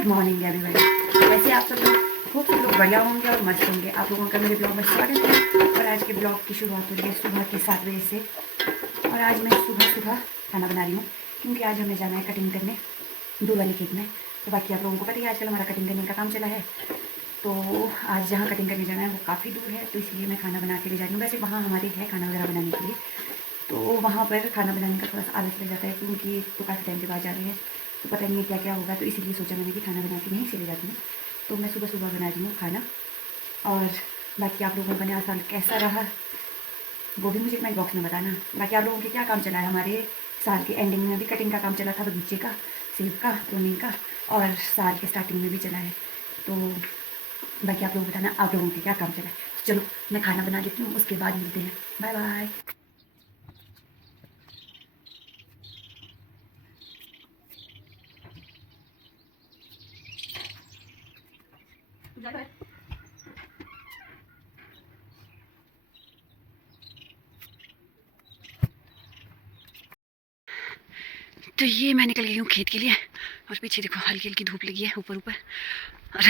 Good morning everyone. वैसे आप सब लोग खूब सब लोग बढ़िया होंगे और मस्त होंगे। आप लोगों का मेरे ब्लॉग में स्वागत है। और आज के ब्लॉग की शुरुआत हो रही है सुबह के 7 बजे से। और आज मैं सुबह सुबह खाना बना रही हूँ क्योंकि आज हमें जाना है कटिंग करने दूर वाले खेत में। तो बाकी आप लोगों को पता ही आजकल हमारा कटिंग करने का काम चला है। तो आज जहाँ कटिंग करने जाना है वो काफ़ी दूर है, तो इसलिए मैं खाना बना के ले जा रही हूँ। वैसे वहाँ हमारे है खाना वगैरह बनाने के लिए, तो वहाँ पर खाना बनाने का थोड़ा सा आलस लग जाता है क्योंकि तो काफ़ी टाइम के बाद जा रहे हैं, तो पता नहीं क्या क्या होगा। तो इसीलिए सोचा मैंने कि खाना बना के यहीं चले जाती हूँ। तो मैं सुबह सुबह बना रही हूँ खाना। और बाकी आप लोगों का नया साल कैसा रहा वो भी मुझे कमेंट बॉक्स में बताना। बाकी आप लोगों के क्या काम चला है। हमारे साल के एंडिंग में भी कटिंग का काम चला था, बगीचे का, सेब का, प्रूनिंग का, और साल के स्टार्टिंग में भी चला है। तो बाकी आप लोग बताना आप लोगों के क्या काम चला है। चलो मैं खाना बना लेती हूँ, उसके बाद मिलते हैं। Bye bye. तो ये मैं निकल गई हूँ खेत के लिए, और पीछे देखो हल्की हल्की धूप लगी है ऊपर ऊपर, और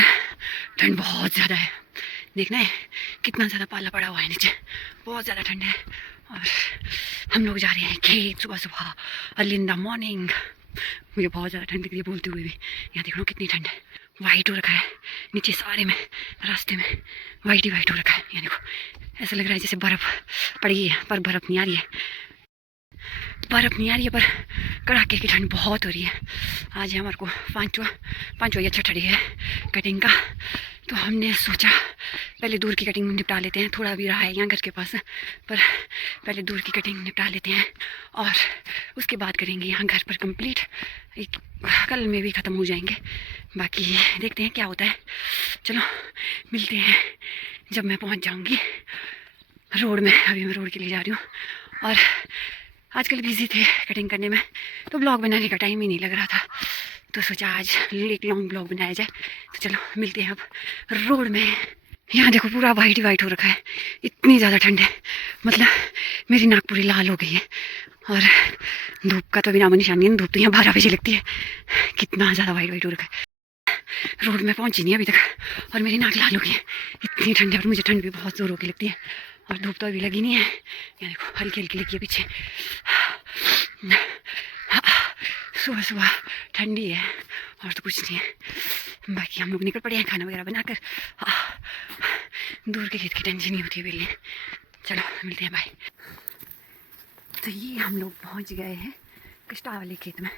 ठंड बहुत ज़्यादा है। देखना है कितना ज़्यादा पाला पड़ा हुआ है नीचे, बहुत ज़्यादा ठंड है। और हम लोग जा रहे हैं खेत सुबह सुबह, अर्ली इन द मॉर्निंग। मुझे बहुत ज़्यादा ठंड दिख रही है बोलते हुए भी। यहाँ देख लो कितनी ठंड है, वाइट हो रखा है नीचे सारे में, रास्ते में वाइट ही वाइट हो रखा है। यहाँ देखो ऐसा लग रहा है जैसे बर्फ़ पड़ गई है, पर बर्फ़ नहीं आ रही है, बर्फ़ नहीं आ रही है, पर कड़ाके की ठंड बहुत हो रही है। आज हमारे को पाँचवा या छठा डे है कटिंग का। तो हमने सोचा पहले दूर की कटिंग निपटा लेते हैं, थोड़ा भी रहा है यहाँ घर के पास, पर पहले दूर की कटिंग निपटा लेते हैं और उसके बाद करेंगे यहाँ घर पर कंप्लीट। कल में भी ख़त्म हो जाएंगे, बाकी देखते हैं क्या होता है। चलो मिलते हैं जब मैं पहुँच जाऊँगी रोड में। अभी मैं रोड के लिए जा रही हूँ और आजकल बिज़ी थे कटिंग करने में, तो ब्लॉग बनाने का टाइम ही नहीं लग रहा था। तो सोचा आज एक लॉन्ग ब्लॉग बनाया जाए। तो चलो मिलते हैं अब रोड में। यहाँ देखो पूरा वाइट ही वाइट हो रखा है, इतनी ज़्यादा ठंड है, मतलब मेरी नाक पूरी लाल हो गई है। और धूप का तो बिना निशान नहीं है, धूप तो यहाँ 12 बजे लगती है। कितना ज़्यादा वाइट वाइट हो रखा है, रोड में पहुँची नहीं अभी तक और मेरी नाक लाल हो गई है। इतनी ठंड है, और मुझे ठंड भी बहुत ज़ोरों की लगती है, और धूप तो अभी लगी नहीं है। यहाँ देखो हल्की हल्की लगी है पीछे। सुबह सुबह ठंडी है और तो कुछ नहीं है। बाकी हम लोग निकल पड़े हैं खाना वगैरह बनाकर। दूर के खेत की टेंशन नहीं होती है बेली। चलो मिलते हैं, बाय। तो ये हम लोग पहुंच गए हैं कष्टा वाले खेत में।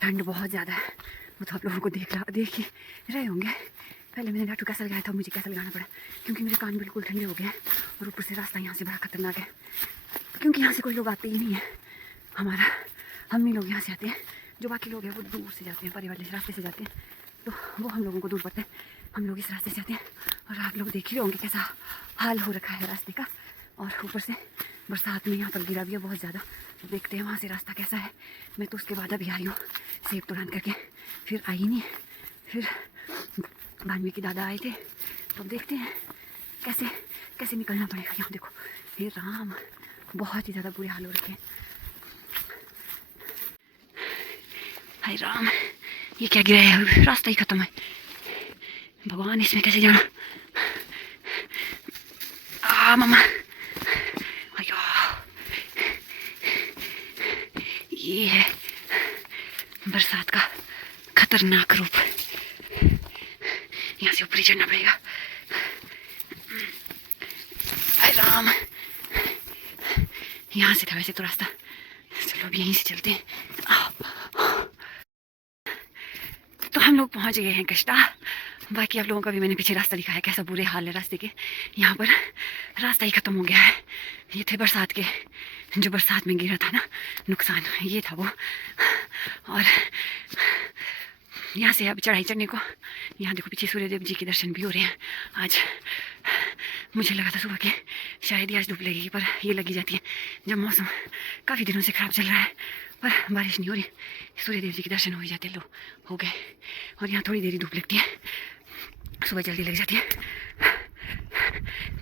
ठंड बहुत ज़्यादा है, वो तो आप लोगों को देख ही रहे होंगे। पहले मैंने लाटू कैसा लगाया था, मुझे कैसा लगाना पड़ा क्योंकि मेरे कान बिल्कुल ठंडे हो गए हैं, और ऊपर से रास्ता यहाँ से बड़ा खतरनाक है क्योंकि यहाँ से कोई लोग आते ही नहीं है। हम ही लोग यहाँ से आते हैं, जो बाकी लोग हैं वो दूर से जाते हैं, परे वाले रास्ते से जाते हैं, तो वो हम लोगों को दूर पड़ता है। हम लोग इस रास्ते से आते हैं, और आप लोग देख ही होंगे कैसा हाल हो रखा है रास्ते का। और ऊपर से बरसात में यहाँ पर गिरा भी है बहुत ज़्यादा। तो देखते हैं वहाँ से रास्ता कैसा है। मैं तो उसके बाद अभी आ रही हूँ सेब तुरान करके, फिर आई नहीं, फिर भानवी के दादा आए थे, तो अब देखते हैं कैसे कैसे निकलना पड़ेगा। यहाँ देखो हे राम, बहुत ही ज़्यादा बुरे हाल हो रखे हैं। हाय राम, ये क्या गिरा है, रास्ता ही खत्म है। भगवान इसमें कैसे जाना। मम्मा, ये है बरसात का खतरनाक रूप। यहाँ से ऊपर ही चढ़ना पड़ेगा। हाय राम, यहाँ से था वैसे तो रास्ता। चलो अब यहीं से चलते हैं। तो हम लोग पहुँच गए हैं कष्टा। बाकी आप लोगों का भी मैंने पीछे रास्ता दिखाया, कैसा बुरे हाल है रास्ते के। यहाँ पर रास्ता ही ख़त्म हो गया है। ये थे बरसात के, जो बरसात में गिरा था ना नुकसान, ये था वो। और यहाँ से अब चढ़ाई चढ़ने को, यहाँ देखो पीछे सूर्यदेव जी के दर्शन भी हो रहे हैं आज। मुझे लगा था सुबह के शायद ही आज धूप लगेगी, पर ये लगी जाती है जब मौसम काफ़ी दिनों से ख़राब चल रहा है, पर बारिश नहीं हो रही। सूर्यदेव जी के दर्शन हो ही जाते लो हो गए। और यहाँ थोड़ी देरी धूप लगती है, सुबह जल्दी लग जाती है।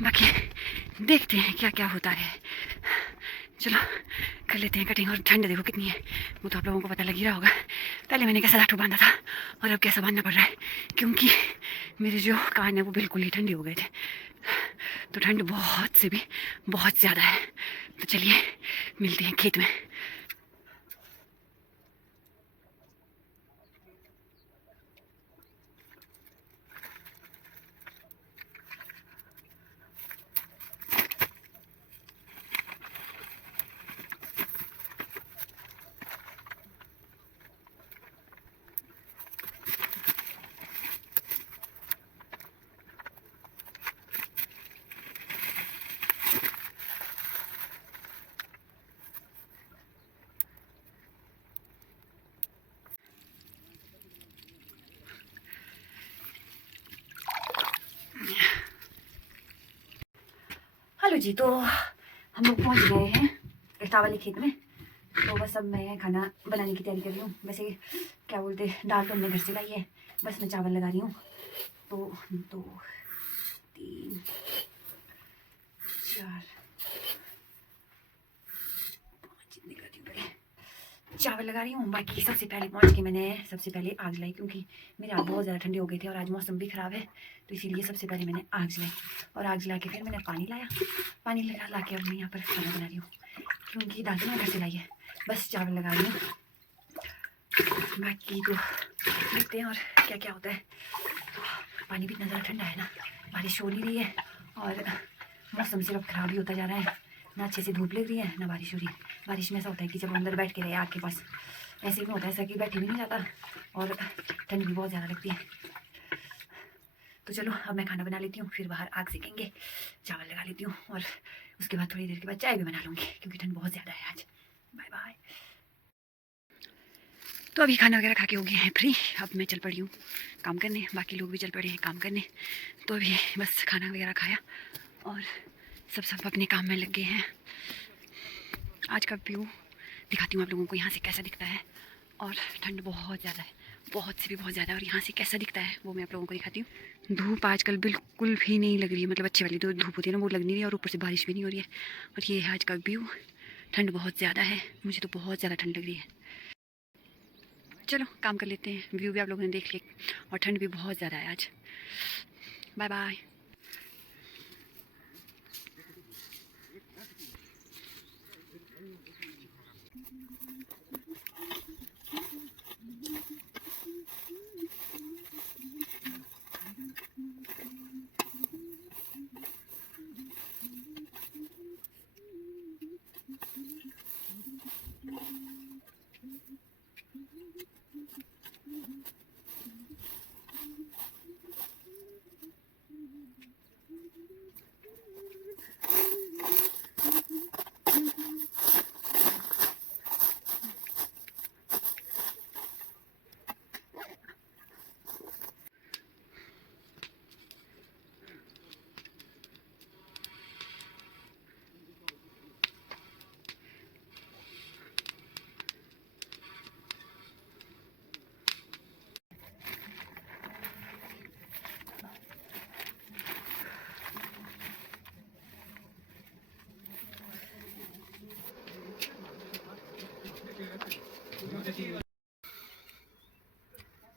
बाकी देखते हैं क्या क्या होता है। चलो कर लेते हैं कटिंग। और ठंड देखो कितनी है, वो तो आप लोगों को पता लग ही रहा होगा। पहले मैंने कैसा लाठू बांधा था और अब कैसा बांधना पड़ रहा है, क्योंकि मेरे जो कान है वो बिल्कुल ही ठंडे हो गए थे। तो ठंड बहुत से भी बहुत ज़्यादा है। तो चलिए मिलते हैं खेत में। हेलो जी, तो हम लोग पहुंच गए हैं इटा वाले खेत में। तो बस अब मैं खाना बनाने की तैयारी कर रही हूँ। वैसे क्या बोलते, दाल तो हमने घर से लाई है, बस मैं चावल लगा रही हूँ। तो 2 3 4 5 इतने करती हूँ, पहले चावल लगा रही हूँ। बाकी सबसे पहले पहुँच के मैंने सबसे पहले आग जलाई, क्योंकि मेरे हाथ बहुत ज़्यादा ठंडे हो गए थे और आज मौसम भी ख़राब है, तो इसीलिए सबसे पहले मैंने आग जलाई। और आग जला के फिर मैंने पानी लाया। पानी ला के अब मैं यहाँ पर खाना बना रही हूँ, क्योंकि दाल तो मैं घर से लाई है। बस चावल लगा रही हूँ, बाकी तो देखते हैं और क्या क्या होता है। पानी भी इतना ज़्यादा ठंडा है ना, बारिश हो नहीं रही है और मौसम सिर्फ ख़राब ही होता जा रहा है। ना अच्छे से धूप लग रही है ना बारिश हो रही है। बारिश में ऐसा होता है कि जब अंदर बैठ के रहे आग के पास, ऐसे में होता है ऐसा कि बैठे भी नहीं जाता और ठंड भी बहुत ज़्यादा लगती है। तो चलो अब मैं खाना बना लेती हूँ, फिर बाहर आग सेकेंगे। चावल लगा लेती हूँ और उसके बाद थोड़ी देर के बाद चाय भी बना लूँगी, क्योंकि ठंड बहुत ज़्यादा है आज। Bye bye. तो अभी खाना वगैरह खा के हो गए हैं फ्री। अब मैं चल पड़ी हूँ काम करने, बाकी लोग भी चल पड़े हैं काम करने। तो अभी बस खाना वगैरह खाया और सब अपने काम में लग गए हैं। आज का व्यू दिखाती हूँ आप लोगों को, यहाँ से कैसा दिखता है। और ठंड बहुत ज़्यादा है, बहुत से भी बहुत ज़्यादा है। और यहाँ से कैसा दिखता है वो मैं आप लोगों को दिखाती हूँ। धूप आजकल बिल्कुल भी नहीं लग रही है, मतलब अच्छी वाली जो धूप होती है ना वो लग नहीं रही है, और ऊपर से बारिश भी नहीं हो रही है। और ये है आज का व्यू। ठंड बहुत ज़्यादा है, मुझे तो बहुत ज़्यादा ठंड लग रही है। चलो काम कर लेते हैं। व्यू भी आप लोगों ने देख लिया और ठंड भी बहुत ज़्यादा है आज। Bye bye.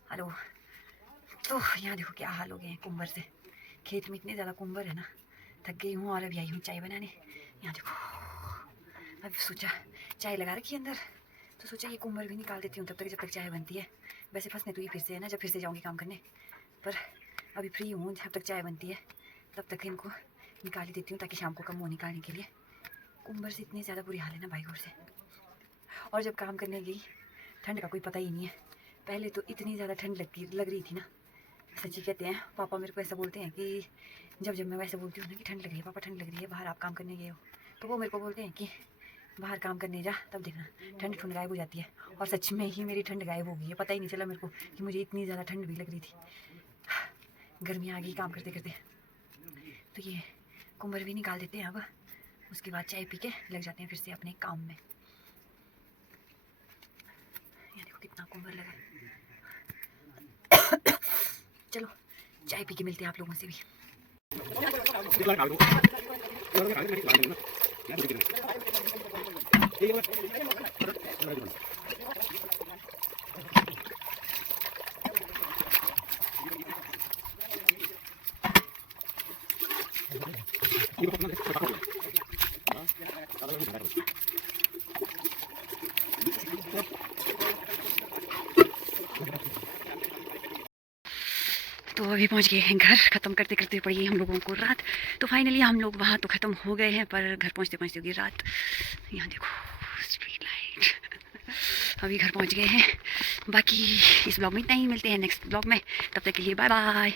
हेलो। तो यहाँ देखो क्या हाल हो गए हैं कुंबर से। खेत में इतने ज़्यादा कुंबर है ना, थक गई हूँ और अभी आई हूँ चाय बनाने। यहाँ देखो, अब सोचा चाय लगा रखी है अंदर, तो सोचा ये कुंबर भी निकाल देती हूँ तब तक जब तक चाय बनती है। वैसे फंसने तो ये फिर से है ना, जब फिर से जाऊँगी काम करने, पर अभी फ्री हूँ, जब तक चाय बनती है तब तक इनको निकाल ही देती हूँ, ताकि शाम को कम हो निकालने के लिए। कुंबर से इतनी ज़्यादा बुरी हाल है ना भाई, और से। और जब काम करने गई ठंड का कोई पता ही नहीं है। पहले तो इतनी ज़्यादा ठंड लग रही थी ना, सच्ची कहते हैं पापा मेरे को ऐसा बोलते हैं कि जब मैं वैसे बोलती हूँ ना कि ठंड लग रही है पापा, ठंड लग रही है, बाहर आप काम करने गए हो, तो वो मेरे को बोलते हैं कि बाहर काम करने जा तब देखना ठंड ठंड गायब हो जाती है। और सच में ही मेरी ठंड गायब हो गई है, पता ही नहीं चला मेरे को कि मुझे इतनी ज़्यादा ठंड भी लग रही थी। गर्मी आ गई काम करते करते। तो ये कुंबर भी निकाल देते हैं अब, उसके बाद चाय पी के लग जाते हैं फिर से अपने काम में। ये देखो कितना कुंबर लगा। चलो चाय पी के मिलते हैं आप लोगों से भी। तो अभी पहुंच गए हैं घर, ख़त्म करते करते पड़ी हम लोगों को रात। तो फाइनली हम लोग वहाँ तो ख़त्म हो गए हैं, पर घर पहुंचते पहुंचते होगी रात। यहाँ देखो स्ट्रीट लाइट। अभी घर पहुंच गए हैं। बाकी इस ब्लॉग में इतना ही, मिलते हैं नेक्स्ट ब्लॉग में, तब तक के लिए बाय बाय।